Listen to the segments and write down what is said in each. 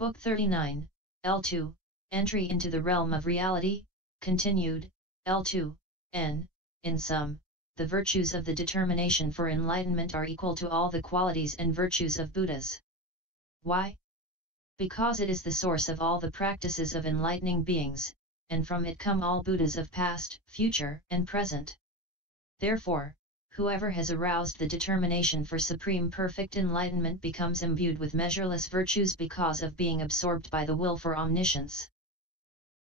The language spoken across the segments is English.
Book 39, L2, Entry into the Realm of Reality, continued, L2, N. In sum, the virtues of the determination for enlightenment are equal to all the qualities and virtues of Buddhas. Why? Because it is the source of all the practices of enlightening beings, and from it come all Buddhas of past, future, and present. Therefore, whoever has aroused the determination for supreme perfect enlightenment becomes imbued with measureless virtues because of being absorbed by the will for omniscience.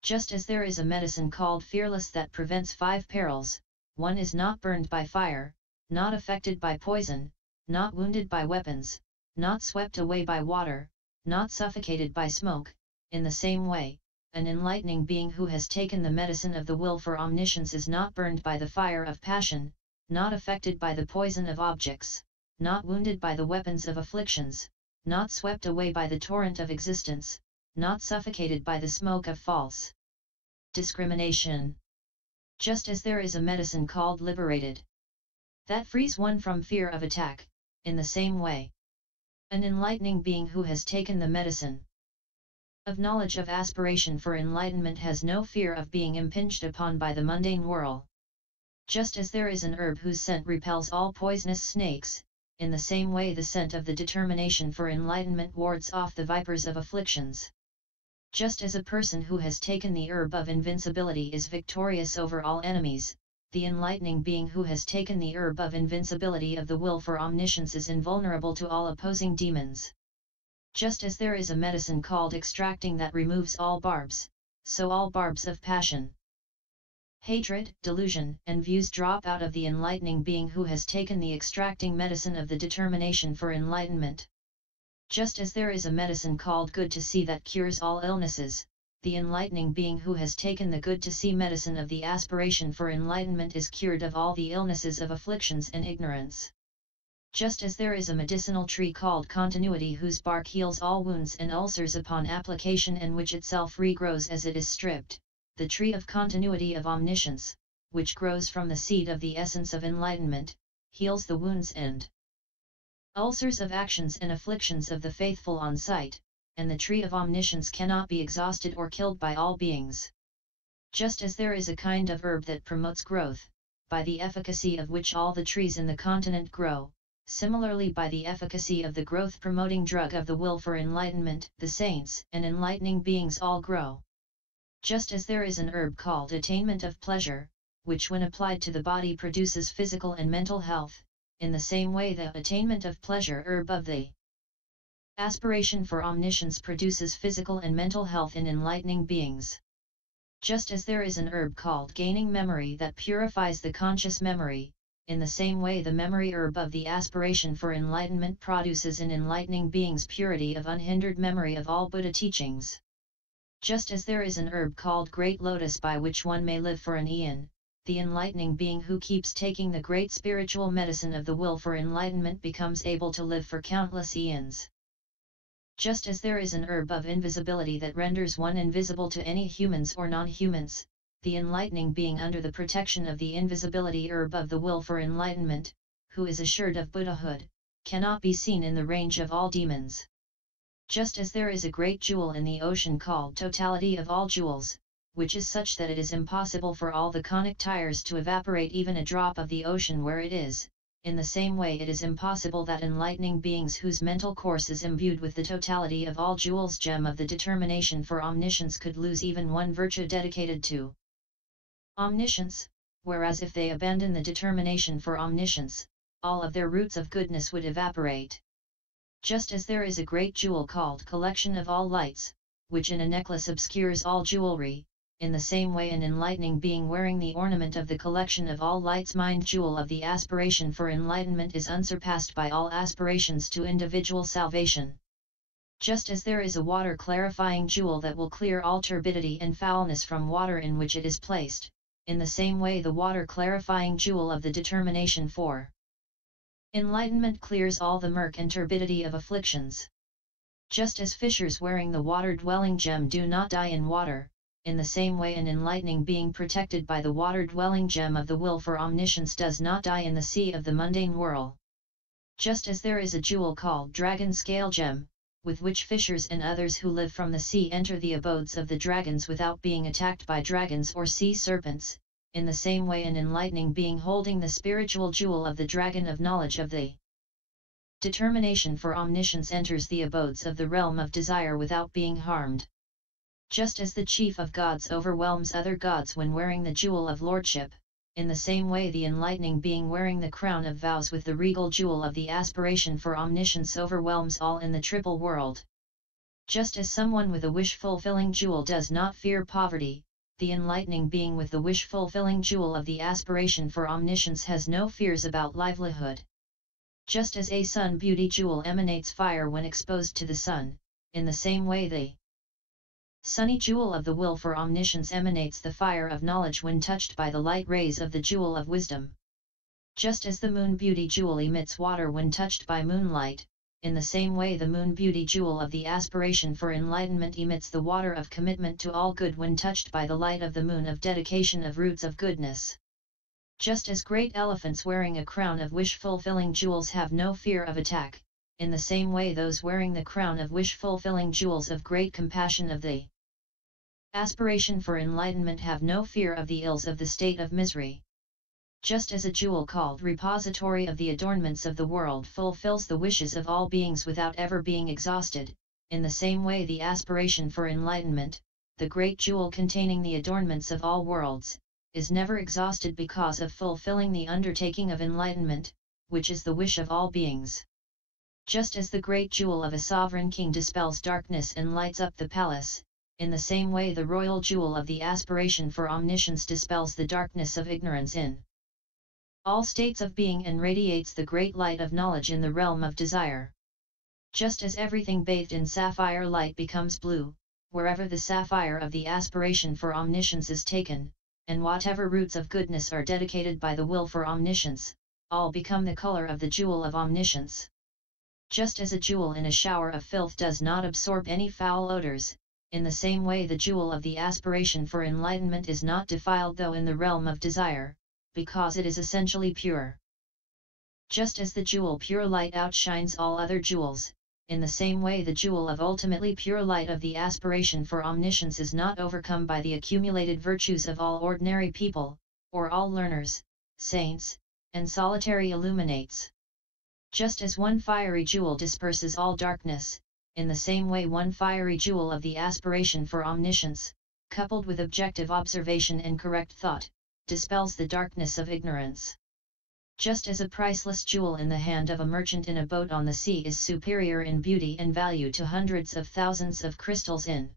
Just as there is a medicine called fearless that prevents 5 perils, one is not burned by fire, not affected by poison, not wounded by weapons, not swept away by water, not suffocated by smoke. In the same way, an enlightening being who has taken the medicine of the will for omniscience is not burned by the fire of passion, not affected by the poison of objects, not wounded by the weapons of afflictions, not swept away by the torrent of existence, not suffocated by the smoke of false discrimination. Just as there is a medicine called liberated that frees one from fear of attack, in the same way, an enlightening being who has taken the medicine of knowledge of aspiration for enlightenment has no fear of being impinged upon by the mundane whirl. Just as there is an herb whose scent repels all poisonous snakes, in the same way the scent of the determination for enlightenment wards off the vipers of afflictions. Just as a person who has taken the herb of invincibility is victorious over all enemies, the enlightening being who has taken the herb of invincibility of the will for omniscience is invulnerable to all opposing demons. Just as there is a medicine called extracting that removes all barbs, so all barbs of passion, hatred, delusion, and views drop out of the enlightening being who has taken the extracting medicine of the determination for enlightenment. Just as there is a medicine called good to see that cures all illnesses, the enlightening being who has taken the good to see medicine of the aspiration for enlightenment is cured of all the illnesses of afflictions and ignorance. Just as there is a medicinal tree called continuity whose bark heals all wounds and ulcers upon application and which itself regrows as it is stripped, the tree of continuity of omniscience, which grows from the seed of the essence of enlightenment, heals the wounds and ulcers of actions and afflictions of the faithful on sight, and the tree of omniscience cannot be exhausted or killed by all beings. Just as there is a kind of herb that promotes growth, by the efficacy of which all the trees in the continent grow, similarly by the efficacy of the growth-promoting drug of the will for enlightenment, the saints and enlightening beings all grow. Just as there is an herb called attainment of pleasure, which when applied to the body produces physical and mental health, in the same way the attainment of pleasure herb of the aspiration for omniscience produces physical and mental health in enlightening beings. Just as there is an herb called gaining memory that purifies the conscious memory, in the same way the memory herb of the aspiration for enlightenment produces in enlightening beings purity of unhindered memory of all Buddha teachings. Just as there is an herb called great lotus by which one may live for an eon, the enlightening being who keeps taking the great spiritual medicine of the will for enlightenment becomes able to live for countless eons. Just as there is an herb of invisibility that renders one invisible to any humans or non-humans, the enlightening being under the protection of the invisibility herb of the will for enlightenment, who is assured of Buddhahood, cannot be seen in the range of all demons. Just as there is a great jewel in the ocean called totality of all jewels, which is such that it is impossible for all the conic tires to evaporate even a drop of the ocean where it is, in the same way it is impossible that enlightening beings whose mental course is imbued with the totality of all jewels gem of the determination for omniscience could lose even one virtue dedicated to omniscience, whereas if they abandon the determination for omniscience, all of their roots of goodness would evaporate. Just as there is a great jewel called collection of all lights, which in a necklace obscures all jewelry, in the same way an enlightening being wearing the ornament of the collection of all lights mind jewel of the aspiration for enlightenment is unsurpassed by all aspirations to individual salvation. Just as there is a water clarifying jewel that will clear all turbidity and foulness from water in which it is placed, in the same way the water clarifying jewel of the determination for enlightenment clears all the murk and turbidity of afflictions. Just as fishers wearing the water-dwelling gem do not die in water, in the same way an enlightening being protected by the water-dwelling gem of the will for omniscience does not die in the sea of the mundane whirl. Just as there is a jewel called dragon scale gem, with which fishers and others who live from the sea enter the abodes of the dragons without being attacked by dragons or sea serpents, in the same way an enlightening being holding the spiritual jewel of the dragon of knowledge of the determination for omniscience enters the abodes of the realm of desire without being harmed. Just as the chief of gods overwhelms other gods when wearing the jewel of lordship, in the same way the enlightening being wearing the crown of vows with the regal jewel of the aspiration for omniscience overwhelms all in the triple world. Just as someone with a wish-fulfilling jewel does not fear poverty, the enlightening being with the wish-fulfilling jewel of the aspiration for omniscience has no fears about livelihood. Just as a sun beauty jewel emanates fire when exposed to the sun, in the same way the sunny jewel of the will for omniscience emanates the fire of knowledge when touched by the light rays of the jewel of wisdom. Just as the moon beauty jewel emits water when touched by moonlight, in the same way the moon beauty jewel of the aspiration for enlightenment emits the water of commitment to all good when touched by the light of the moon of dedication of roots of goodness. Just as great elephants wearing a crown of wish-fulfilling jewels have no fear of attack, in the same way those wearing the crown of wish-fulfilling jewels of great compassion of the aspiration for enlightenment have no fear of the ills of the state of misery. Just as a jewel called repository of the adornments of the world fulfills the wishes of all beings without ever being exhausted, in the same way the aspiration for enlightenment, the great jewel containing the adornments of all worlds, is never exhausted because of fulfilling the undertaking of enlightenment, which is the wish of all beings. Just as the great jewel of a sovereign king dispels darkness and lights up the palace, in the same way the royal jewel of the aspiration for omniscience dispels the darkness of ignorance in all states of being and radiates the great light of knowledge in the realm of desire. Just as everything bathed in sapphire light becomes blue, wherever the sapphire of the aspiration for omniscience is taken, and whatever roots of goodness are dedicated by the will for omniscience, all become the color of the jewel of omniscience. Just as a jewel in a shower of filth does not absorb any foul odors, in the same way the jewel of the aspiration for enlightenment is not defiled though in the realm of desire, because it is essentially pure. Just as the jewel pure light outshines all other jewels, in the same way the jewel of ultimately pure light of the aspiration for omniscience is not overcome by the accumulated virtues of all ordinary people, or all learners, saints, and solitary illuminates. Just as one fiery jewel disperses all darkness, in the same way one fiery jewel of the aspiration for omniscience, coupled with objective observation and correct thought, dispels the darkness of ignorance. Just as a priceless jewel in the hand of a merchant in a boat on the sea is superior in beauty and value to hundreds of thousands of crystals in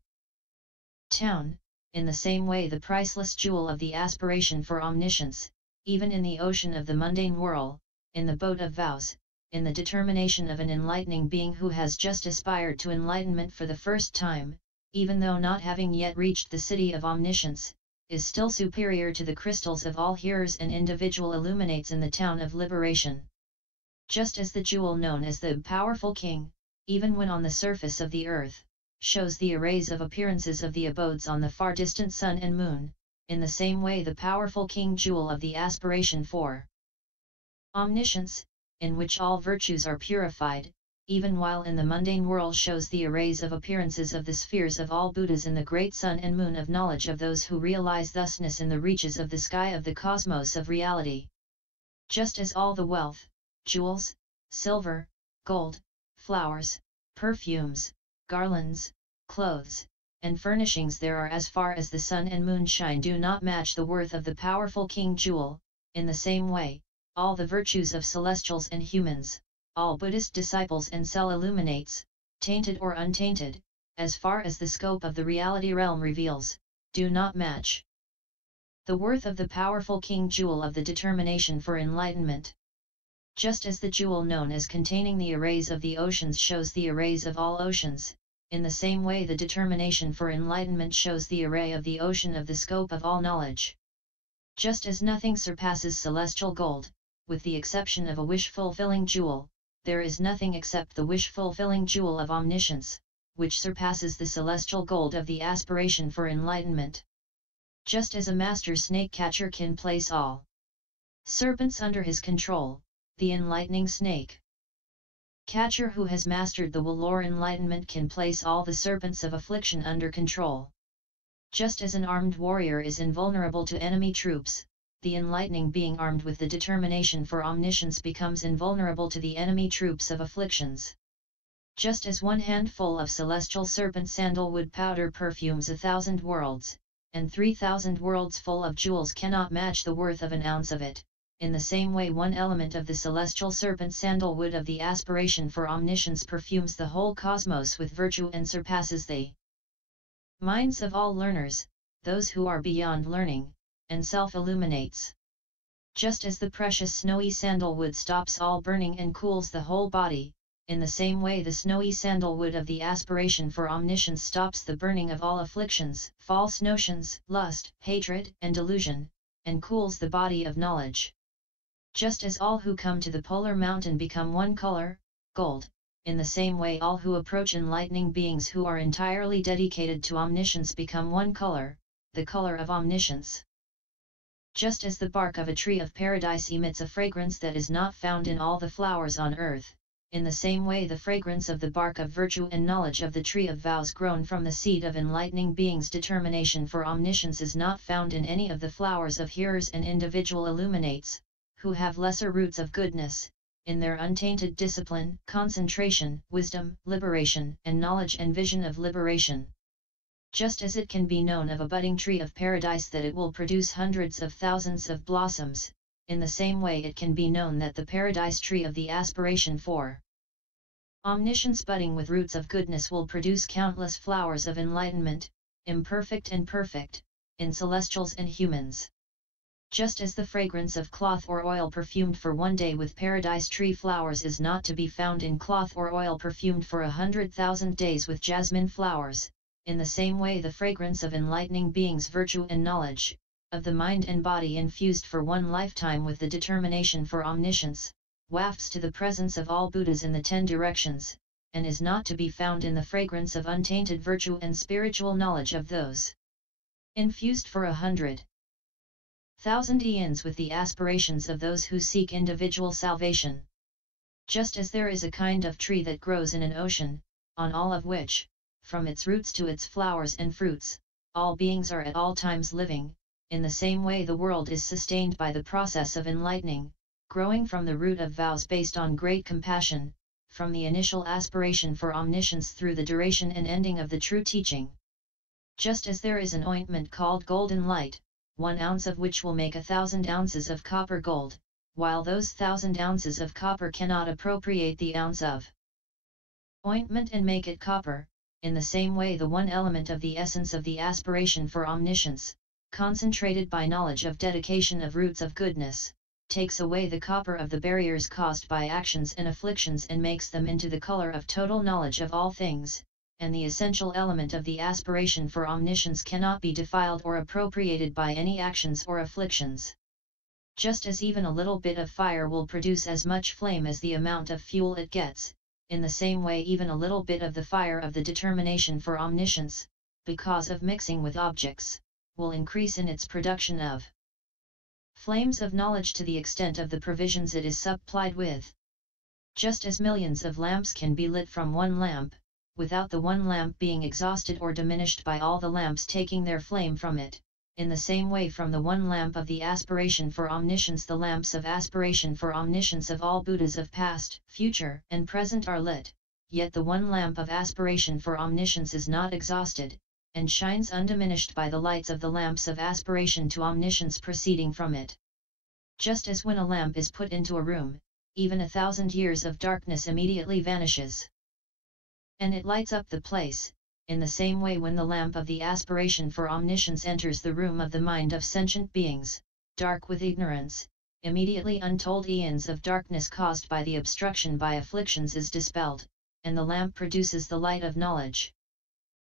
town, in the same way the priceless jewel of the aspiration for omniscience, even in the ocean of the mundane whirl, in the boat of vows, in the determination of an enlightening being who has just aspired to enlightenment for the first time, even though not having yet reached the city of omniscience, is still superior to the crystals of all hearers and individual illuminates in the town of liberation. Just as the jewel known as the powerful king, even when on the surface of the earth, shows the arrays of appearances of the abodes on the far distant sun and moon, in the same way the powerful king jewel of the aspiration for omniscience, in which all virtues are purified, even while in the mundane world shows the arrays of appearances of the spheres of all Buddhas in the great sun and moon of knowledge of those who realize thusness in the reaches of the sky of the cosmos of reality. Just as all the wealth, jewels, silver, gold, flowers, perfumes, garlands, clothes, and furnishings there are as far as the sun and moon shine do not match the worth of the powerful king jewel, in the same way, all the virtues of celestials and humans, all Buddhist disciples and cell illuminates, tainted or untainted, as far as the scope of the reality realm reveals, do not match the worth of the powerful king jewel of the determination for enlightenment. Just as the jewel known as containing the arrays of the oceans shows the arrays of all oceans, in the same way the determination for enlightenment shows the array of the ocean of the scope of all knowledge. Just as nothing surpasses celestial gold, with the exception of a wish-fulfilling jewel, there is nothing except the wish-fulfilling jewel of omniscience, which surpasses the celestial gold of the aspiration for enlightenment. Just as a master snake-catcher can place all serpents under his control, the enlightening snake Catcher who has mastered the will or enlightenment can place all the serpents of affliction under control. Just as an armed warrior is invulnerable to enemy troops, the enlightening being armed with the determination for omniscience becomes invulnerable to the enemy troops of afflictions. Just as one handful of celestial serpent sandalwood powder perfumes 1,000 worlds, and 3,000 worlds full of jewels cannot match the worth of an ounce of it, in the same way one element of the celestial serpent sandalwood of the aspiration for omniscience perfumes the whole cosmos with virtue and surpasses the minds of all learners, those who are beyond learning, and self-illuminates. Just as the precious snowy sandalwood stops all burning and cools the whole body, in the same way the snowy sandalwood of the aspiration for omniscience stops the burning of all afflictions, false notions, lust, hatred, and delusion, and cools the body of knowledge. Just as all who come to the polar mountain become one color, gold, in the same way all who approach enlightening beings who are entirely dedicated to omniscience become one color, the color of omniscience. Just as the bark of a tree of paradise emits a fragrance that is not found in all the flowers on earth, in the same way the fragrance of the bark of virtue and knowledge of the tree of vows grown from the seed of enlightening beings' determination for omniscience is not found in any of the flowers of hearers and individual illuminates, who have lesser roots of goodness, in their untainted discipline, concentration, wisdom, liberation, and knowledge and vision of liberation. Just as it can be known of a budding tree of paradise that it will produce hundreds of thousands of blossoms, in the same way it can be known that the paradise tree of the aspiration for omniscience budding with roots of goodness will produce countless flowers of enlightenment, imperfect and perfect, in celestials and humans. Just as the fragrance of cloth or oil perfumed for one day with paradise tree flowers is not to be found in cloth or oil perfumed for 100,000 days with jasmine flowers, in the same way the fragrance of enlightening beings' virtue and knowledge, of the mind and body infused for one lifetime with the determination for omniscience, wafts to the presence of all Buddhas in the 10 directions, and is not to be found in the fragrance of untainted virtue and spiritual knowledge of those infused for 100,000 eons with the aspirations of those who seek individual salvation. Just as there is a kind of tree that grows in an ocean, on all of which, from its roots to its flowers and fruits, all beings are at all times living, in the same way the world is sustained by the process of enlightening, growing from the root of vows based on great compassion, from the initial aspiration for omniscience through the duration and ending of the true teaching. Just as there is an ointment called golden light, 1 ounce of which will make 1,000 ounces of copper gold, while those 1,000 ounces of copper cannot appropriate the ounce of ointment and make it copper, in the same way the one element of the essence of the aspiration for omniscience, concentrated by knowledge of dedication of roots of goodness, takes away the copper of the barriers caused by actions and afflictions and makes them into the color of total knowledge of all things, and the essential element of the aspiration for omniscience cannot be defiled or appropriated by any actions or afflictions. Just as even a little bit of fire will produce as much flame as the amount of fuel it gets, in the same way even a little bit of the fire of the determination for omniscience, because of mixing with objects, will increase in its production of flames of knowledge to the extent of the provisions it is supplied with. Just as millions of lamps can be lit from one lamp, without the one lamp being exhausted or diminished by all the lamps taking their flame from it, in the same way from the one lamp of the aspiration for omniscience the lamps of aspiration for omniscience of all Buddhas of past, future, and present are lit, yet the one lamp of aspiration for omniscience is not exhausted, and shines undiminished by the lights of the lamps of aspiration to omniscience proceeding from it. Just as when a lamp is put into a room, even 1,000 years of darkness immediately vanishes, and it lights up the place, in the same way when the lamp of the aspiration for omniscience enters the room of the mind of sentient beings, dark with ignorance, immediately untold eons of darkness caused by the obstruction by afflictions is dispelled, and the lamp produces the light of knowledge.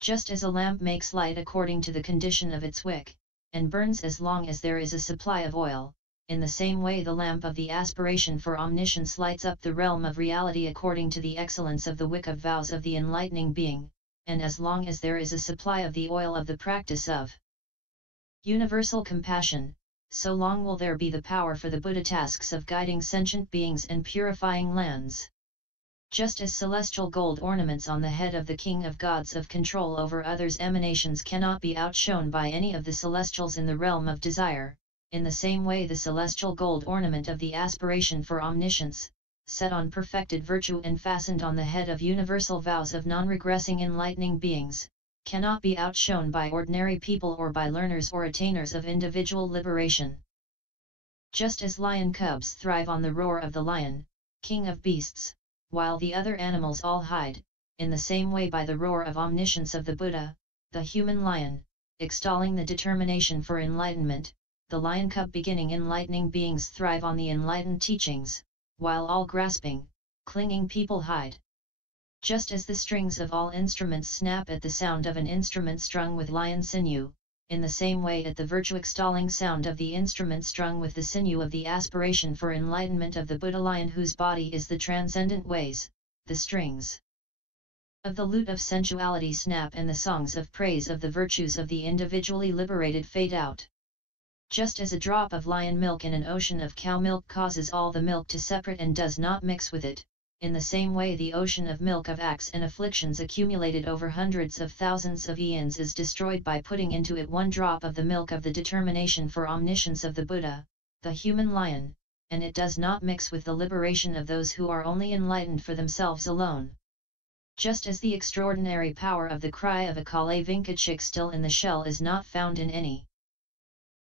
Just as a lamp makes light according to the condition of its wick, and burns as long as there is a supply of oil, in the same way the lamp of the aspiration for omniscience lights up the realm of reality according to the excellence of the wick of vows of the enlightening being, and as long as there is a supply of the oil of the practice of universal compassion, so long will there be the power for the Buddha tasks of guiding sentient beings and purifying lands. Just as celestial gold ornaments on the head of the king of gods of control over others' emanations cannot be outshone by any of the celestials in the realm of desire, in the same way the celestial gold ornament of the aspiration for omniscience, set on perfected virtue and fastened on the head of universal vows of non-regressing enlightening beings, cannot be outshone by ordinary people or by learners or attainers of individual liberation. Just as lion cubs thrive on the roar of the lion, king of beasts, while the other animals all hide, in the same way by the roar of omniscience of the Buddha, the human lion, extolling the determination for enlightenment, the lion cub beginning enlightening beings thrive on the enlightened teachings, while all grasping, clinging people hide. Just as the strings of all instruments snap at the sound of an instrument strung with lion sinew, in the same way at the virtue-extolling sound of the instrument strung with the sinew of the aspiration for enlightenment of the Buddha lion whose body is the transcendent ways, the strings of the lute of sensuality snap and the songs of praise of the virtues of the individually liberated fade out. Just as a drop of lion milk in an ocean of cow milk causes all the milk to separate and does not mix with it, in the same way the ocean of milk of acts and afflictions accumulated over hundreds of thousands of eons is destroyed by putting into it one drop of the milk of the determination for omniscience of the Buddha, the human lion, and it does not mix with the liberation of those who are only enlightened for themselves alone. Just as the extraordinary power of the cry of a Kalavinka chick still in the shell is not found in any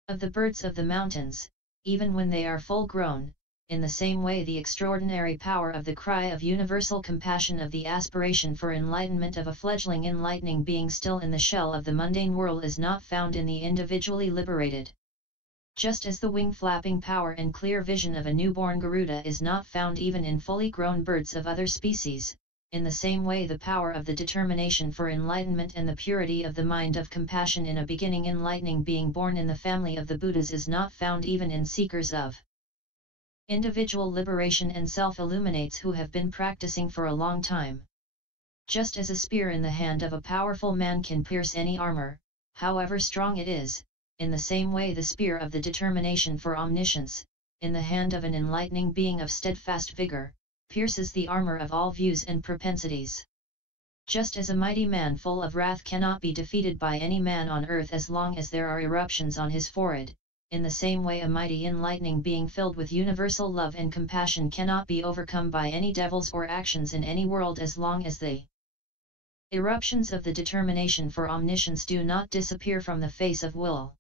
of the birds of the mountains, even when they are full grown, in the same way the extraordinary power of the cry of universal compassion of the aspiration for enlightenment of a fledgling enlightening being still in the shell of the mundane world is not found in the individually liberated. Just as the wing flapping power and clear vision of a newborn Garuda is not found even in fully grown birds of other species, in the same way the power of the determination for enlightenment and the purity of the mind of compassion in a beginning enlightening being born in the family of the Buddhas is not found even in seekers of individual liberation and self-illuminates who have been practicing for a long time. Just as a spear in the hand of a powerful man can pierce any armor, however strong it is, in the same way the spear of the determination for omniscience, in the hand of an enlightening being of steadfast vigor, pierces the armor of all views and propensities. Just as a mighty man full of wrath cannot be defeated by any man on earth as long as there are eruptions on his forehead, in the same way a mighty enlightening being filled with universal love and compassion cannot be overcome by any devils or actions in any world as long as the eruptions of the determination for omniscience do not disappear from the face of will.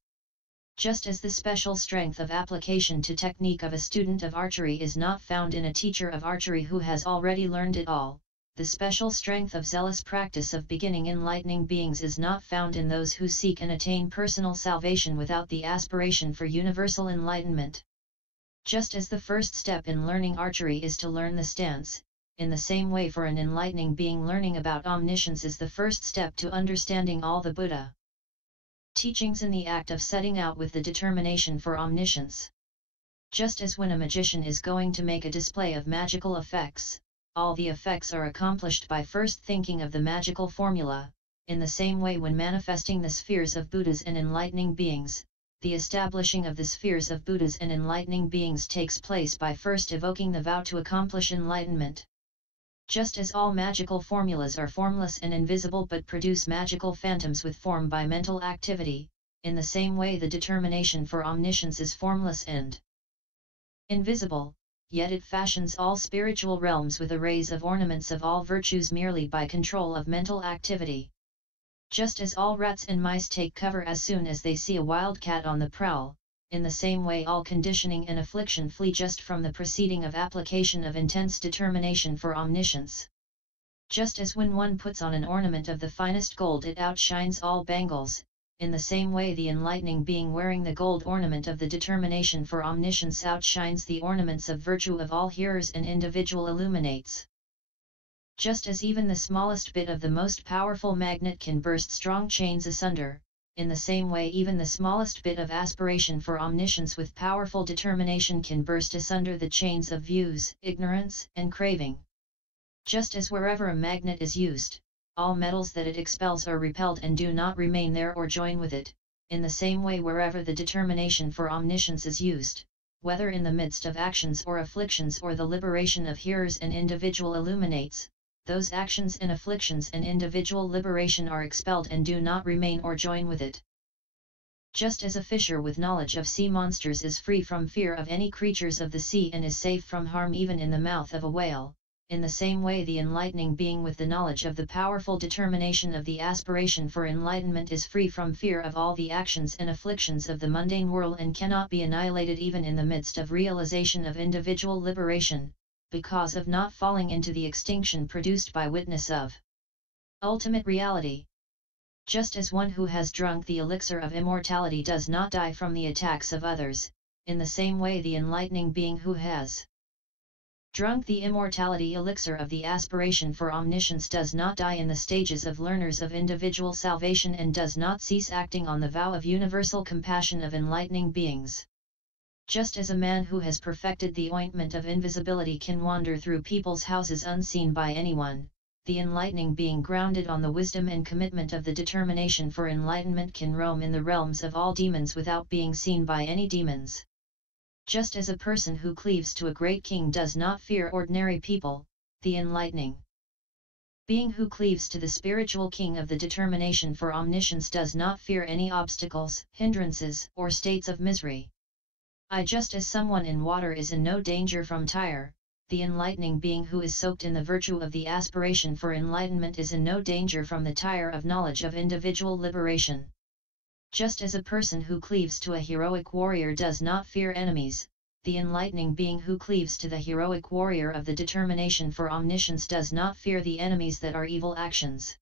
Just as the special strength of application to technique of a student of archery is not found in a teacher of archery who has already learned it all, the special strength of zealous practice of beginning enlightening beings is not found in those who seek and attain personal salvation without the aspiration for universal enlightenment. Just as the first step in learning archery is to learn the stance, in the same way for an enlightening being learning about omniscience is the first step to understanding all the Buddha teachings in the act of setting out with the determination for omniscience. Just as when a magician is going to make a display of magical effects, all the effects are accomplished by first thinking of the magical formula, in the same way when manifesting the spheres of Buddhas and enlightening beings, the establishing of the spheres of Buddhas and enlightening beings takes place by first evoking the vow to accomplish enlightenment. Just as all magical formulas are formless and invisible but produce magical phantoms with form by mental activity, in the same way the determination for omniscience is formless and invisible, yet it fashions all spiritual realms with arrays of ornaments of all virtues merely by control of mental activity. Just as all rats and mice take cover as soon as they see a wild cat on the prowl, in the same way all conditioning and affliction flee just from the proceeding of application of intense determination for omniscience. Just as when one puts on an ornament of the finest gold it outshines all bangles, in the same way the enlightening being wearing the gold ornament of the determination for omniscience outshines the ornaments of virtue of all hearers and individual illuminates. Just as even the smallest bit of the most powerful magnet can burst strong chains asunder, in the same way even the smallest bit of aspiration for omniscience with powerful determination can burst asunder the chains of views, ignorance, and craving. Just as wherever a magnet is used, all metals that it expels are repelled and do not remain there or join with it, in the same way wherever the determination for omniscience is used, whether in the midst of actions or afflictions or the liberation of hearers and individual illuminates, those actions and afflictions and individual liberation are expelled and do not remain or join with it. Just as a fisher with knowledge of sea monsters is free from fear of any creatures of the sea and is safe from harm even in the mouth of a whale, in the same way the enlightening being with the knowledge of the powerful determination of the aspiration for enlightenment is free from fear of all the actions and afflictions of the mundane world and cannot be annihilated even in the midst of realization of individual liberation, because of not falling into the extinction produced by witness of ultimate reality. Just as one who has drunk the elixir of immortality does not die from the attacks of others, in the same way the enlightening being who has drunk the immortality elixir of the aspiration for omniscience does not die in the stages of learners of individual salvation and does not cease acting on the vow of universal compassion of enlightening beings. Just as a man who has perfected the ointment of invisibility can wander through people's houses unseen by anyone, the enlightening being grounded on the wisdom and commitment of the determination for enlightenment can roam in the realms of all demons without being seen by any demons. Just as a person who cleaves to a great king does not fear ordinary people, the enlightening being who cleaves to the spiritual king of the determination for omniscience does not fear any obstacles, hindrances, or states of misery. Just as someone in water is in no danger from Tyre, the enlightening being who is soaked in the virtue of the aspiration for enlightenment is in no danger from the Tyre of knowledge of individual liberation. Just as a person who cleaves to a heroic warrior does not fear enemies, the enlightening being who cleaves to the heroic warrior of the determination for omniscience does not fear the enemies that are evil actions.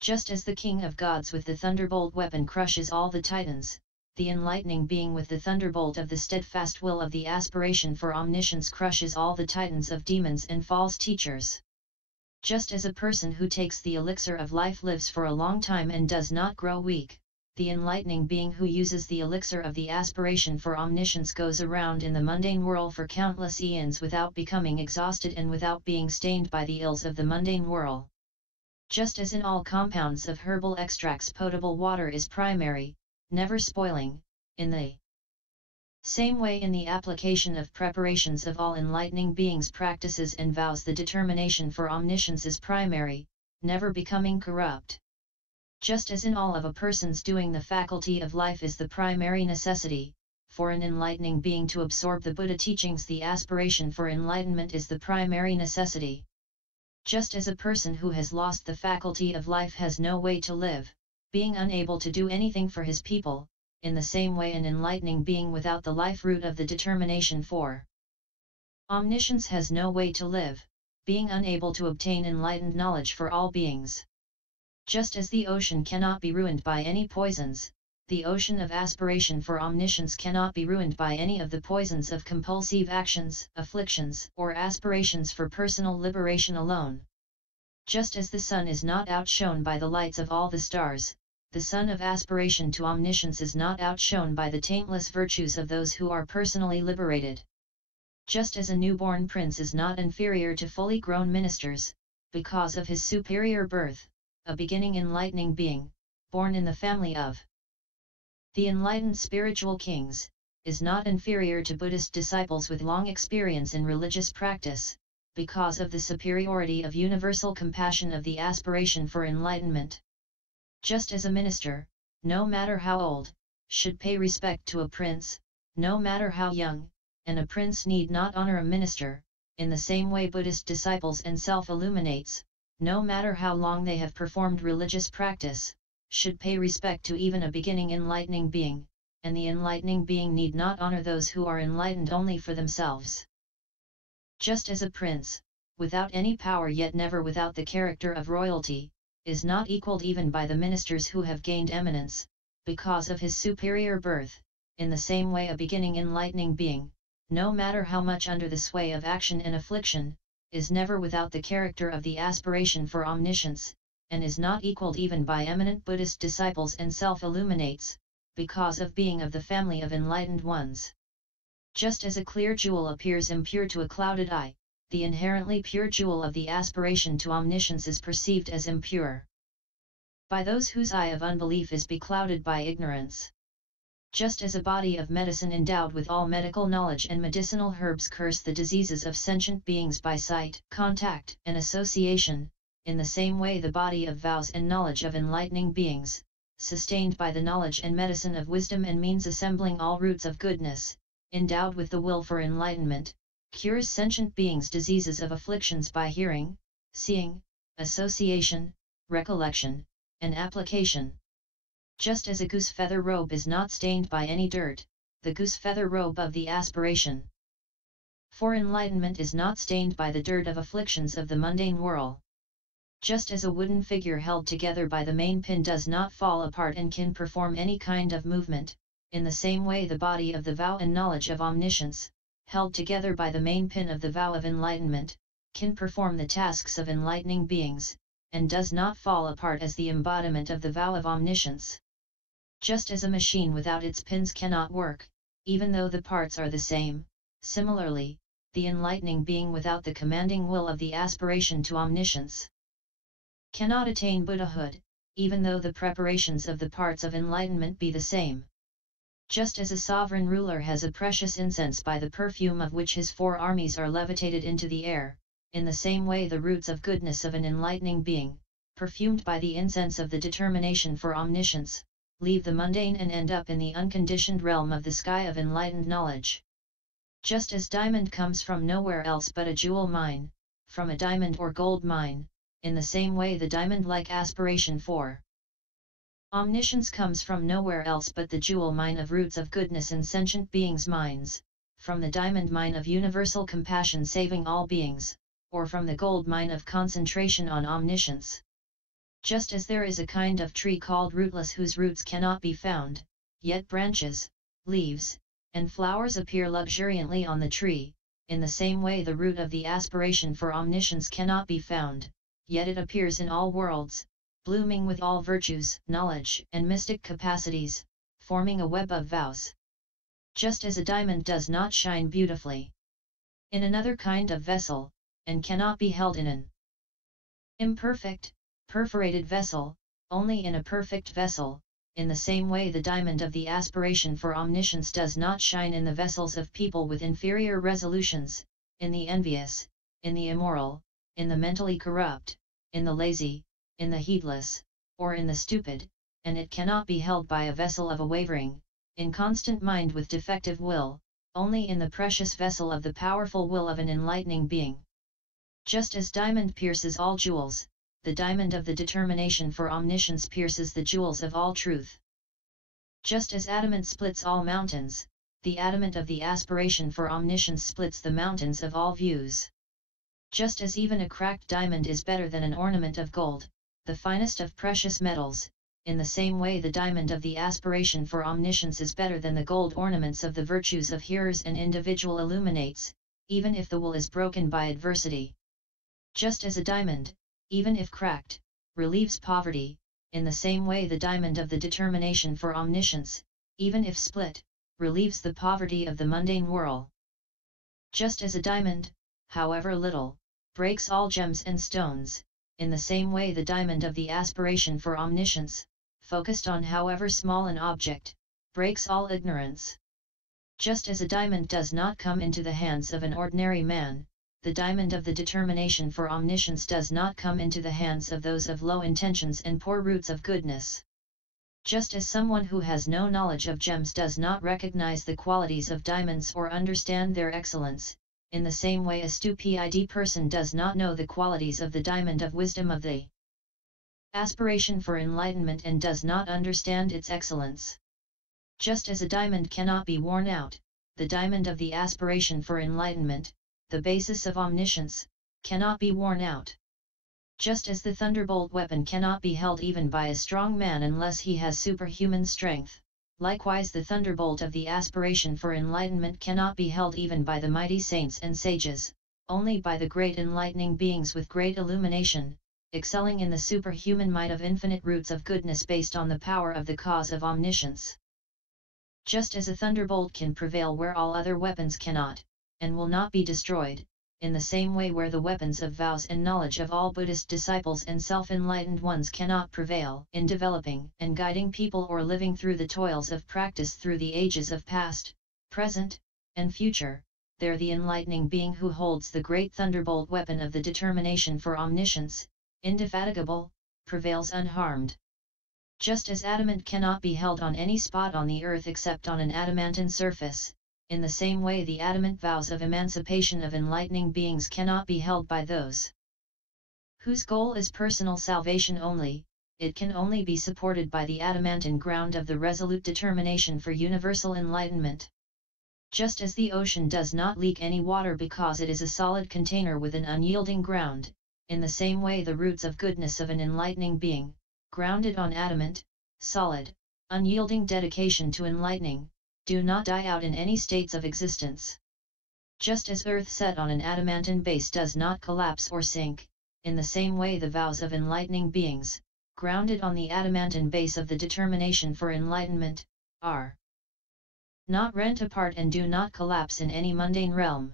Just as the king of gods with the thunderbolt weapon crushes all the titans, the enlightening being with the thunderbolt of the steadfast will of the aspiration for omniscience crushes all the titans of demons and false teachers. Just as a person who takes the elixir of life lives for a long time and does not grow weak, the enlightening being who uses the elixir of the aspiration for omniscience goes around in the mundane world for countless eons without becoming exhausted and without being stained by the ills of the mundane world. Just as in all compounds of herbal extracts potable water is primary, never spoiling, in the same way in the application of preparations of all enlightening beings' practices and vows the determination for omniscience is primary, never becoming corrupt. Just as in all of a person's doing the faculty of life is the primary necessity, for an enlightening being to absorb the Buddha teachings the aspiration for enlightenment is the primary necessity. Just as a person who has lost the faculty of life has no way to live, being unable to do anything for his people, in the same way an enlightening being without the life root of the determination for omniscience has no way to live, being unable to obtain enlightened knowledge for all beings. Just as the ocean cannot be ruined by any poisons, the ocean of aspiration for omniscience cannot be ruined by any of the poisons of compulsive actions, afflictions, or aspirations for personal liberation alone. Just as the sun is not outshone by the lights of all the stars, the sun of aspiration to omniscience is not outshone by the taintless virtues of those who are personally liberated. Just as a newborn prince is not inferior to fully grown ministers, because of his superior birth, a beginning enlightening being, born in the family of the enlightened spiritual kings, is not inferior to Buddhist disciples with long experience in religious practice, because of the superiority of universal compassion of the aspiration for enlightenment. Just as a minister, no matter how old, should pay respect to a prince, no matter how young, and a prince need not honor a minister, in the same way Buddhist disciples and self-illuminates, no matter how long they have performed religious practice, should pay respect to even a beginning enlightening being, and the enlightening being need not honor those who are enlightened only for themselves. Just as a prince, without any power yet never without the character of royalty, is not equaled even by the ministers who have gained eminence, because of his superior birth, in the same way a beginning enlightening being, no matter how much under the sway of action and affliction, is never without the character of the aspiration for omniscience, and is not equaled even by eminent Buddhist disciples and self-illuminates, because of being of the family of enlightened ones. Just as a clear jewel appears impure to a clouded eye, the inherently pure jewel of the aspiration to omniscience is perceived as impure by those whose eye of unbelief is beclouded by ignorance. Just as a body of medicine endowed with all medical knowledge and medicinal herbs curse the diseases of sentient beings by sight, contact, and association, in the same way the body of vows and knowledge of enlightening beings, sustained by the knowledge and medicine of wisdom and means assembling all roots of goodness, endowed with the will for enlightenment, cures sentient beings' diseases of afflictions by hearing, seeing, association, recollection, and application. Just as a goose feather robe is not stained by any dirt, the goose feather robe of the aspiration for enlightenment is not stained by the dirt of afflictions of the mundane whirl. Just as a wooden figure held together by the main pin does not fall apart and can perform any kind of movement, in the same way the body of the vow and knowledge of omniscience, held together by the main pin of the vow of enlightenment, can perform the tasks of enlightening beings, and does not fall apart as the embodiment of the vow of omniscience. Just as a machine without its pins cannot work, even though the parts are the same, similarly, the enlightening being without the commanding will of the aspiration to omniscience cannot attain Buddhahood, even though the preparations of the parts of enlightenment be the same. Just as a sovereign ruler has a precious incense by the perfume of which his 4 armies are levitated into the air, in the same way the roots of goodness of an enlightening being, perfumed by the incense of the determination for omniscience, leave the mundane and end up in the unconditioned realm of the sky of enlightened knowledge. Just as diamond comes from nowhere else but a jewel mine, from a diamond or gold mine, in the same way the diamond-like aspiration for omniscience comes from nowhere else but the jewel mine of roots of goodness in sentient beings' minds, from the diamond mine of universal compassion saving all beings, or from the gold mine of concentration on omniscience. Just as there is a kind of tree called rootless whose roots cannot be found, yet branches, leaves, and flowers appear luxuriantly on the tree, in the same way the root of the aspiration for omniscience cannot be found, yet it appears in all worlds, blooming with all virtues, knowledge, and mystic capacities, forming a web of vows. Just as a diamond does not shine beautifully in another kind of vessel, and cannot be held in an imperfect, perforated vessel, only in a perfect vessel, in the same way the diamond of the aspiration for omniscience does not shine in the vessels of people with inferior resolutions, in the envious, in the immoral, in the mentally corrupt, in the lazy, in the heedless, or in the stupid, and it cannot be held by a vessel of a wavering, inconstant mind with defective will, only in the precious vessel of the powerful will of an enlightening being. Just as diamond pierces all jewels, the diamond of the determination for omniscience pierces the jewels of all truth. Just as adamant splits all mountains, the adamant of the aspiration for omniscience splits the mountains of all views. Just as even a cracked diamond is better than an ornament of gold, the finest of precious metals, in the same way the diamond of the aspiration for omniscience is better than the gold ornaments of the virtues of hearers and individual illuminates, even if the will is broken by adversity. Just as a diamond, even if cracked, relieves poverty, in the same way the diamond of the determination for omniscience, even if split, relieves the poverty of the mundane whirl. Just as a diamond, however little, breaks all gems and stones, in the same way the diamond of the aspiration for omniscience, focused on however small an object, breaks all ignorance. Just as a diamond does not come into the hands of an ordinary man, the diamond of the determination for omniscience does not come into the hands of those of low intentions and poor roots of goodness. Just as someone who has no knowledge of gems does not recognize the qualities of diamonds or understand their excellence, in the same way a stupid person does not know the qualities of the diamond of wisdom of the aspiration for enlightenment and does not understand its excellence. Just as a diamond cannot be worn out, the diamond of the aspiration for enlightenment, the basis of omniscience, cannot be worn out. Just as the thunderbolt weapon cannot be held even by a strong man unless he has superhuman strength, likewise the thunderbolt of the aspiration for enlightenment cannot be held even by the mighty saints and sages, only by the great enlightening beings with great illumination, excelling in the superhuman might of infinite roots of goodness based on the power of the cause of omniscience. Just as a thunderbolt can prevail where all other weapons cannot, and will not be destroyed, in the same way where the weapons of vows and knowledge of all Buddhist disciples and self-enlightened ones cannot prevail in developing and guiding people or living through the toils of practice through the ages of past, present, and future, there the enlightening being who holds the great thunderbolt weapon of the determination for omniscience, indefatigable, prevails unharmed. Just as adamant cannot be held on any spot on the earth except on an adamantine surface, in the same way the adamant vows of emancipation of enlightening beings cannot be held by those whose goal is personal salvation only. It can only be supported by the adamantine ground of the resolute determination for universal enlightenment. Just as the ocean does not leak any water because it is a solid container with an unyielding ground, in the same way the roots of goodness of an enlightening being, grounded on adamant, solid, unyielding dedication to enlightening, do not die out in any states of existence. Just as earth set on an adamantine base does not collapse or sink, in the same way the vows of enlightening beings, grounded on the adamantine base of the determination for enlightenment, are not rent apart and do not collapse in any mundane realm.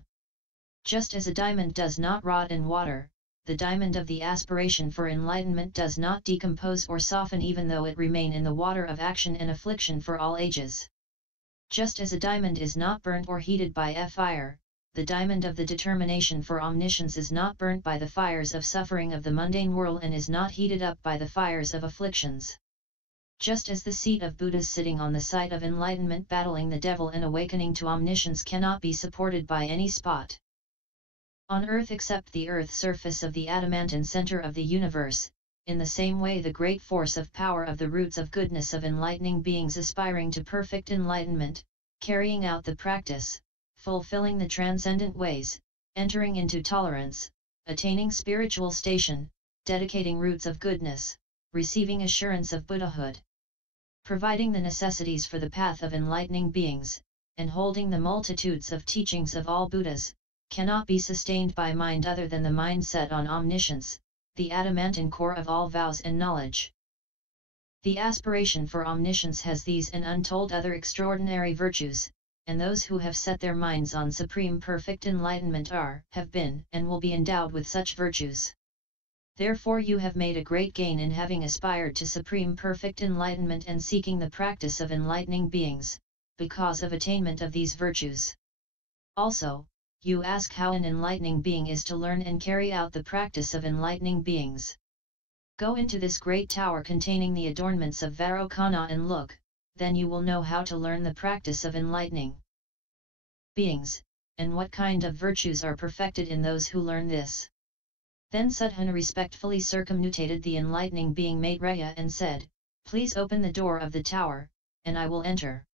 Just as a diamond does not rot in water, the diamond of the aspiration for enlightenment does not decompose or soften even though it remain in the water of action and affliction for all ages. Just as a diamond is not burnt or heated by a fire, the diamond of the determination for omniscience is not burnt by the fires of suffering of the mundane world and is not heated up by the fires of afflictions. Just as the seat of Buddhas sitting on the site of enlightenment battling the devil and awakening to omniscience cannot be supported by any spot on earth except the earth's surface of the adamantine center of the universe, in the same way the great force of power of the roots of goodness of enlightening beings aspiring to perfect enlightenment, carrying out the practice, fulfilling the transcendent ways, entering into tolerance, attaining spiritual station, dedicating roots of goodness, receiving assurance of Buddhahood, providing the necessities for the path of enlightening beings, and holding the multitudes of teachings of all Buddhas, cannot be sustained by mind other than the mind set on omniscience, the adamantine core of all vows and knowledge. The aspiration for omniscience has these and untold other extraordinary virtues, and those who have set their minds on supreme perfect enlightenment are, have been, and will be endowed with such virtues. Therefore you have made a great gain in having aspired to supreme perfect enlightenment and seeking the practice of enlightening beings, because of attainment of these virtues. Also, you ask how an enlightening being is to learn and carry out the practice of enlightening beings. Go into this great tower containing the adornments of Vairocana and look, then you will know how to learn the practice of enlightening beings, and what kind of virtues are perfected in those who learn this. Then Suddhana respectfully circumnuted the enlightening being Maitreya and said, "Please open the door of the tower, and I will enter."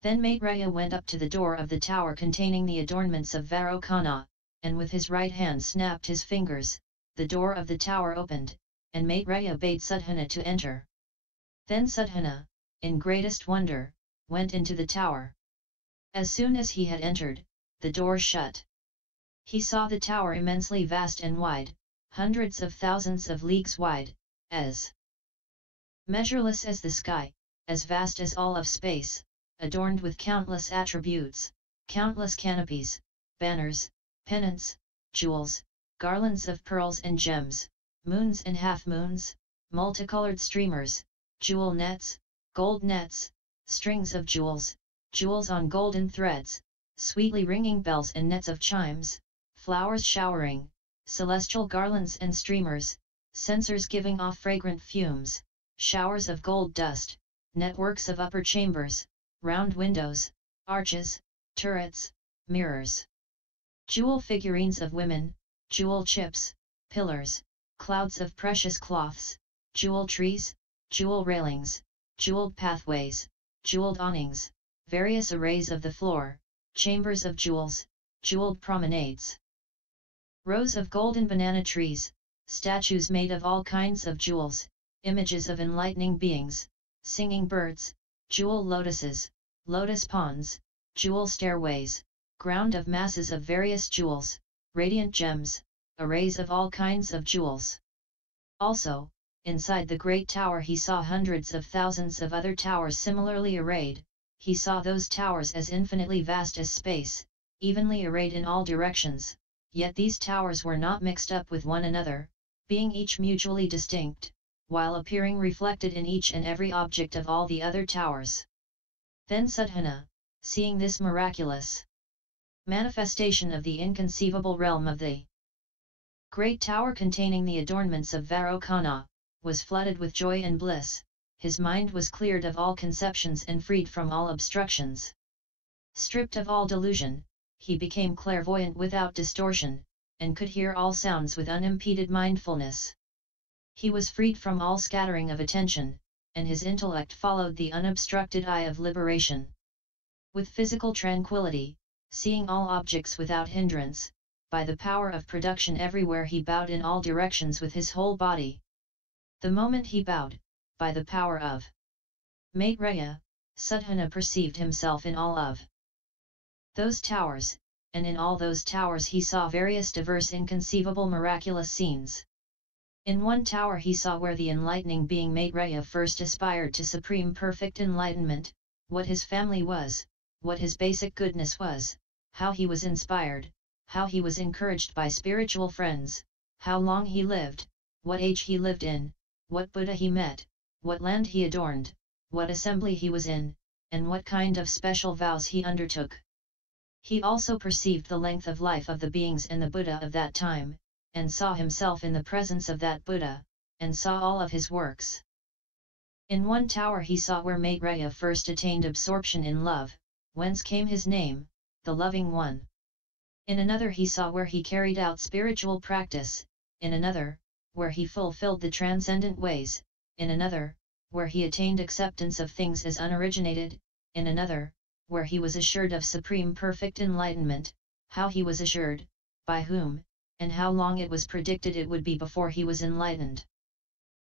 Then Maitreya went up to the door of the tower containing the adornments of Vairocana, and with his right hand snapped his fingers, the door of the tower opened, and Maitreya bade Suddhana to enter. Then Suddhana, in greatest wonder, went into the tower. As soon as he had entered, the door shut. He saw the tower immensely vast and wide, hundreds of thousands of leagues wide, as measureless as the sky, as vast as all of space, adorned with countless attributes, countless canopies, banners, pennants, jewels, garlands of pearls and gems, moons and half-moons, multicolored streamers, jewel nets, gold nets, strings of jewels, jewels on golden threads, sweetly ringing bells and nets of chimes, flowers showering, celestial garlands and streamers, censers giving off fragrant fumes, showers of gold dust, networks of upper chambers, round windows, arches, turrets, mirrors, jewel figurines of women, jewel chips, pillars, clouds of precious cloths, jewel trees, jewel railings, jeweled pathways, jeweled awnings, various arrays of the floor, chambers of jewels, jeweled promenades, rows of golden banana trees, statues made of all kinds of jewels, images of enlightening beings, singing birds, jewel lotuses, lotus ponds, jewel stairways, ground of masses of various jewels, radiant gems, arrays of all kinds of jewels. Also, inside the great tower he saw hundreds of thousands of other towers similarly arrayed. He saw those towers as infinitely vast as space, evenly arrayed in all directions, yet these towers were not mixed up with one another, being each mutually distinct, while appearing reflected in each and every object of all the other towers. Then Suddhana, seeing this miraculous manifestation of the inconceivable realm of the great tower containing the adornments of Varokana, was flooded with joy and bliss. His mind was cleared of all conceptions and freed from all obstructions. Stripped of all delusion, he became clairvoyant without distortion, and could hear all sounds with unimpeded mindfulness. He was freed from all scattering of attention, and his intellect followed the unobstructed eye of liberation. With physical tranquility, seeing all objects without hindrance, by the power of production everywhere he bowed in all directions with his whole body. The moment he bowed, by the power of Maitreya, Suddhana perceived himself in all of those towers, and in all those towers he saw various diverse inconceivable miraculous scenes. In one tower he saw where the enlightening being Maitreya first aspired to supreme perfect enlightenment, what his family was, what his basic goodness was, how he was inspired, how he was encouraged by spiritual friends, how long he lived, what age he lived in, what Buddha he met, what land he adorned, what assembly he was in, and what kind of special vows he undertook. He also perceived the length of life of the beings and the Buddha of that time, and saw himself in the presence of that Buddha, and saw all of his works. In one tower he saw where Maitreya first attained absorption in love, whence came his name, the Loving One. In another he saw where he carried out spiritual practice, in another, where he fulfilled the transcendent ways, in another, where he attained acceptance of things as unoriginated, in another, where he was assured of supreme perfect enlightenment, how he was assured, by whom, and how long it was predicted it would be before he was enlightened.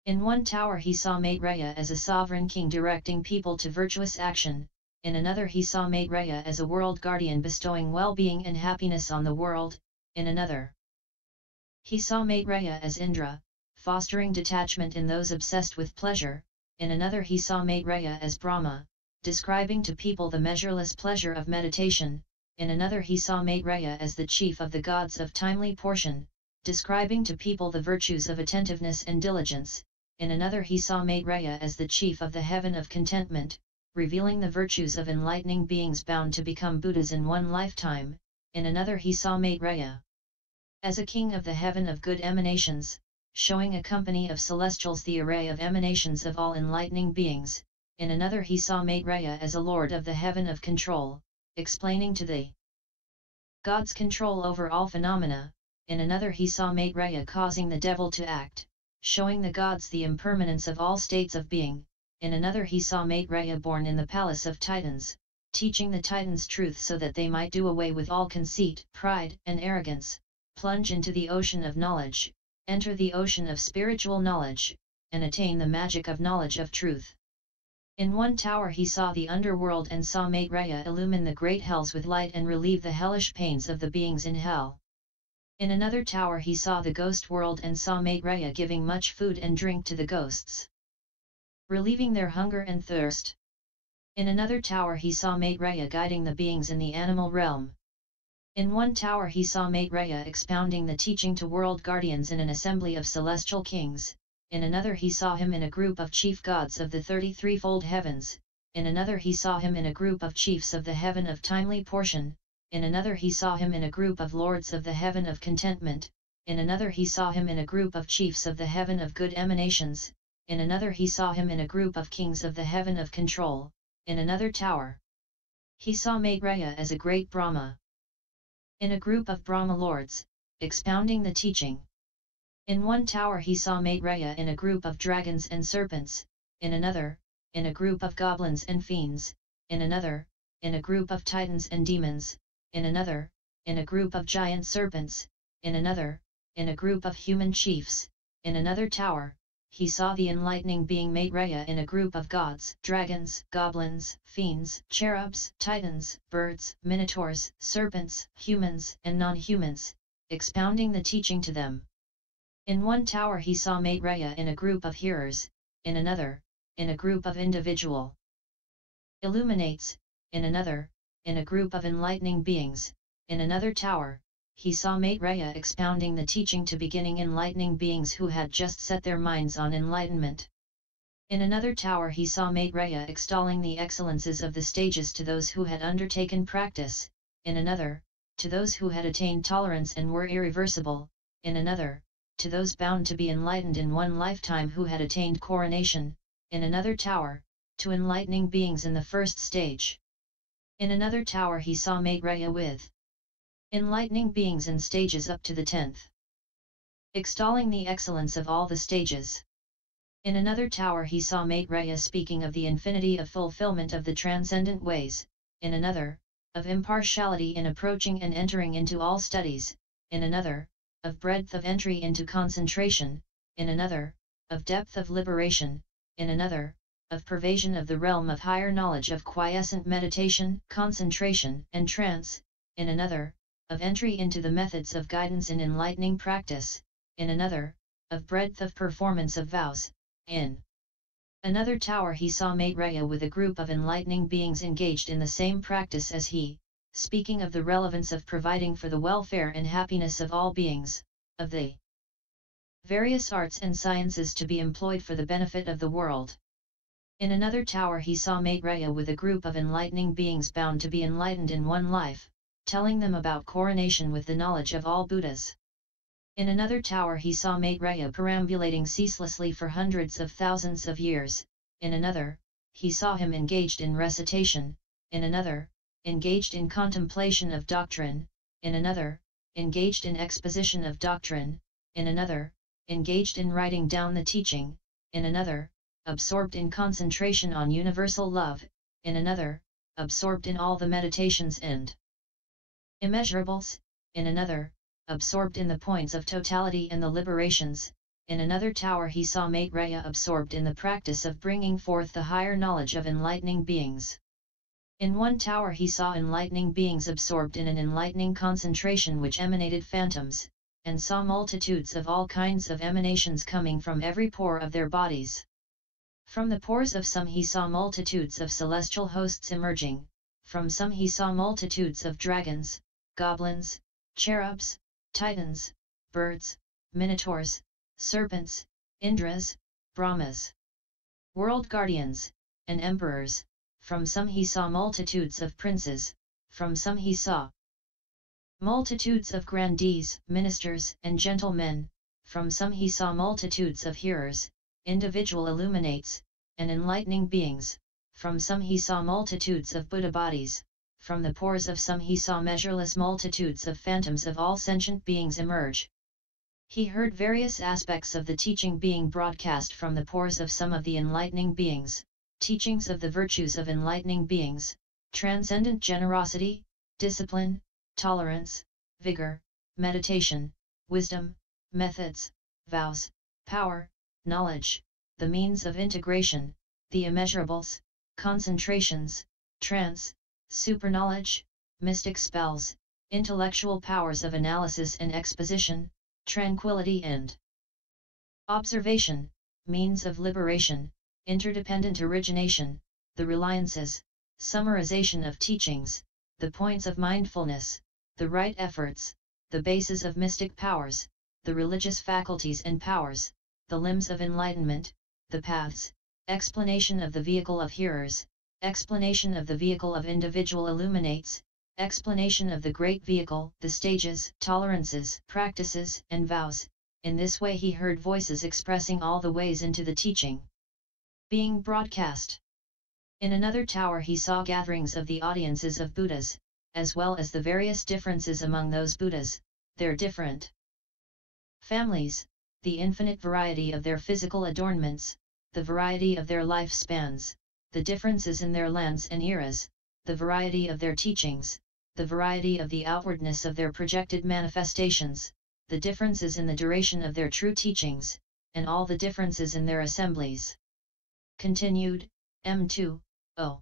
In one tower he saw Maitreya as a sovereign king directing people to virtuous action, in another he saw Maitreya as a world guardian bestowing well-being and happiness on the world, in another he saw Maitreya as Indra, fostering detachment in those obsessed with pleasure, in another he saw Maitreya as Brahma, describing to people the measureless pleasure of meditation, in another he saw Maitreya as the chief of the gods of timely portion, describing to people the virtues of attentiveness and diligence, in another he saw Maitreya as the chief of the heaven of contentment, revealing the virtues of enlightening beings bound to become Buddhas in one lifetime, in another he saw Maitreya as a king of the heaven of good emanations, showing a company of celestials the array of emanations of all enlightening beings, in another he saw Maitreya as a lord of the heaven of control, explaining to the gods control over all phenomena, in another he saw Maitreya causing the devil to act, showing the gods the impermanence of all states of being, in another he saw Maitreya born in the palace of Titans, teaching the Titans truth so that they might do away with all conceit, pride, and arrogance, plunge into the ocean of knowledge, enter the ocean of spiritual knowledge, and attain the magic of knowledge of truth. In one tower he saw the underworld and saw Maitreya illumine the great hells with light and relieve the hellish pains of the beings in hell. In another tower he saw the ghost world and saw Maitreya giving much food and drink to the ghosts, relieving their hunger and thirst. In another tower he saw Maitreya guiding the beings in the animal realm. In one tower he saw Maitreya expounding the teaching to world guardians in an assembly of celestial kings, in another he saw him in a group of chief gods of the 33-fold heavens, in another he saw him in a group of chiefs of the heaven of timely portion, in another he saw him in a group of lords of the heaven of contentment, in another he saw him in a group of chiefs of the heaven of good emanations, in another he saw him in a group of kings of the heaven of control, in another tower he saw Maitreya as a great Brahma, in a group of Brahma lords, expounding the teaching. In one tower he saw Maitreya in a group of dragons and serpents, in another, in a group of goblins and fiends, in another, in a group of titans and demons, in another, in a group of giant serpents, in another, in a group of human chiefs, in another tower, he saw the enlightening being Maitreya in a group of gods, dragons, goblins, fiends, cherubs, titans, birds, minotaurs, serpents, humans and non-humans, expounding the teaching to them. In one tower he saw Maitreya in a group of hearers, in another, in a group of individual illuminates, in another, in a group of enlightening beings, in another tower, he saw Maitreya expounding the teaching to beginning enlightening beings who had just set their minds on enlightenment. In another tower he saw Maitreya extolling the excellences of the stages to those who had undertaken practice, in another, to those who had attained tolerance and were irreversible, in another, to those bound to be enlightened in one lifetime who had attained coronation, in another tower, to enlightening beings in the first stage. In another tower he saw Maitreya with enlightening beings in stages up to the 10th, extolling the excellence of all the stages. In another tower he saw Maitreya speaking of the infinity of fulfillment of the transcendent ways, in another, of impartiality in approaching and entering into all studies, in another, of breadth of entry into concentration, in another, of depth of liberation, in another, of pervasion of the realm of higher knowledge of quiescent meditation, concentration and trance, in another, of entry into the methods of guidance in enlightening practice, in another, of breadth of performance of vows, in another tower he saw Maitreya with a group of enlightening beings engaged in the same practice as he, speaking of the relevance of providing for the welfare and happiness of all beings, of the various arts and sciences to be employed for the benefit of the world. In another tower he saw Maitreya with a group of enlightening beings bound to be enlightened in one life, telling them about coronation with the knowledge of all Buddhas. In another tower he saw Maitreya perambulating ceaselessly for hundreds of thousands of years, in another, he saw him engaged in recitation, in another, engaged in contemplation of doctrine, in another, engaged in exposition of doctrine, in another, engaged in writing down the teaching, in another, absorbed in concentration on universal love, in another, absorbed in all the meditations and immeasurables, in another, absorbed in the points of totality and the liberations. In another tower he saw Maitreya absorbed in the practice of bringing forth the higher knowledge of enlightening beings. In one tower he saw enlightening beings absorbed in an enlightening concentration which emanated phantoms, and saw multitudes of all kinds of emanations coming from every pore of their bodies. From the pores of some he saw multitudes of celestial hosts emerging, from some he saw multitudes of dragons, goblins, cherubs, titans, birds, minotaurs, serpents, Indras, Brahmas, world guardians, and emperors. From some he saw multitudes of princes, from some he saw multitudes of grandees, ministers, and gentlemen, from some he saw multitudes of hearers, individual illuminates, and enlightening beings, from some he saw multitudes of Buddha bodies, from the pores of some he saw measureless multitudes of phantoms of all sentient beings emerge. He heard various aspects of the teaching being broadcast from the pores of some of the enlightening beings, teachings of the virtues of enlightening beings, transcendent generosity, discipline, tolerance, vigor, meditation, wisdom, methods, vows, power, knowledge, the means of integration, the immeasurables, concentrations, trance, superknowledge, mystic spells, intellectual powers of analysis and exposition, tranquility and observation, means of liberation, interdependent origination, the reliances, summarization of teachings, the points of mindfulness, the right efforts, the bases of mystic powers, the religious faculties and powers, the limbs of enlightenment, the paths, explanation of the vehicle of hearers, explanation of the vehicle of individual illuminates, explanation of the great vehicle, the stages, tolerances, practices, and vows. In this way he heard voices expressing all the ways into the teaching being broadcast. In another tower he saw gatherings of the audiences of Buddhas, as well as the various differences among those Buddhas, their different families, the infinite variety of their physical adornments, the variety of their lifespans, the differences in their lands and eras, the variety of their teachings, the variety of the outwardness of their projected manifestations, the differences in the duration of their true teachings, and all the differences in their assemblies. Continued, M2, O.